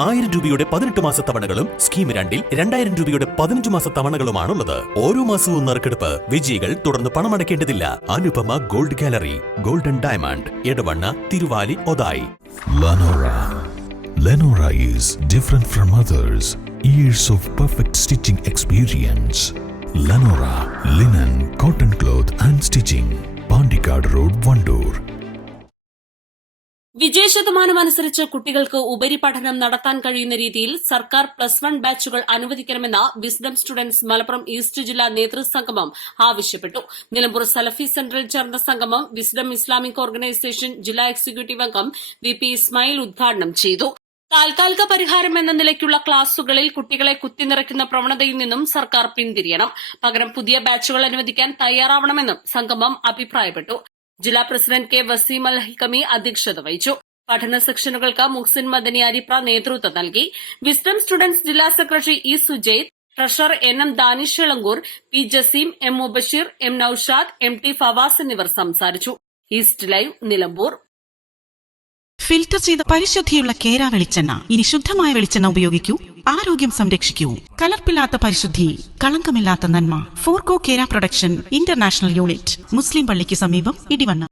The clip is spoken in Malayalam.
1000 രൂപയുടെ 18 മാസ തവണകളും സ്കീം 2-ൽ 2000 രൂപയുടെ 15 മാസ തവണകളുമാണുള്ളത്. ഓരോ മാസവും നറുക്കെടുപ്പ്. വിജയികൾ തുടർന്ന് പണമടയ്ക്കേണ്ടതില്ല. Anupama gold gallery, golden diamond, Edavanna, Thiruvali, Othai. Lenora is different from others. Years of perfect stitching experience. Lenora linen, cotton cloth and stitching. Pandikad Road, Vandoor. വിജയശതമാനം അനുസരിച്ച് കുട്ടികൾക്ക് ഉപരിപഠനം നടത്താൻ കഴിയുന്ന രീതിയിൽ സർക്കാർ +1 ബാച്ചുകൾ അനുവദിക്കണമെന്ന് വിസ്ഡം സ്റ്റുഡൻസ് മലപ്പുറം ഈസ്റ്റ് ജില്ലാ നേതൃസംഗമം ആവശ്യപ്പെട്ടു. നിലമ്പൂർ സലഫി സെന്ററിൽ ചേർന്ന സംഗമം വിസ്ഡം ഇസ്ലാമിക് ഓർഗനൈസേഷൻ ജില്ലാ എക്സിക്യൂട്ടീവ് അംഗം VP ഇസ്മായിൽ ഉദ്ഘാടനം ചെയ്തു. താൽക്കാലിക പരിഹാരം എന്ന നിലയ്ക്കുള്ള ക്ലാസുകളിൽ കുട്ടികളെ കുത്തിനിറയ്ക്കുന്ന പ്രവണതയിൽ നിന്നും സർക്കാർ പിന്തിരിയണം. പകരം പുതിയ ബാച്ചുകൾ അനുവദിക്കാൻ തയ്യാറാവണമെന്നും സംഗമം അഭിപ്രായപ്പെട്ടു. ജില്ലാ പ്രസിഡന്റ് K. വസീം അൽ ഹിക്കമി അധ്യക്ഷത വഹിച്ചു. പഠന സെക്ഷനുകൾക്ക് മുഹ്സിൻ മദനി അരിപ്ര നേതൃത്വം നൽകി. വിസ്ഡം സ്റ്റുഡൻസ് ജില്ലാ secretary E. Sujaid, treasurer NM Danish Elankur, P. Jaseem, M. Mubasheer, M. Noushad, MT Fawas എന്നിവർ സംസാരിച്ചു. East live, Nilambur. ഫിൽറ്റർ ചെയ്ത പരിശുദ്ധിയുള്ള കേര വെളിച്ചെണ്ണ. ഇനി ശുദ്ധമായ വെളിച്ചെണ്ണ ഉപയോഗിക്കൂ, ആരോഗ്യം സംരക്ഷിക്കൂ. കലർപ്പില്ലാത്ത പരിശുദ്ധി, കളങ്കമില്ലാത്ത നന്മ. ഫോർകോ കേര പ്രൊഡക്ഷൻ ഇന്റർനാഷണൽ യൂണിറ്റ്, മുസ്ലിം പള്ളിക്ക് സമീപം, ഇടിവണ്ണ.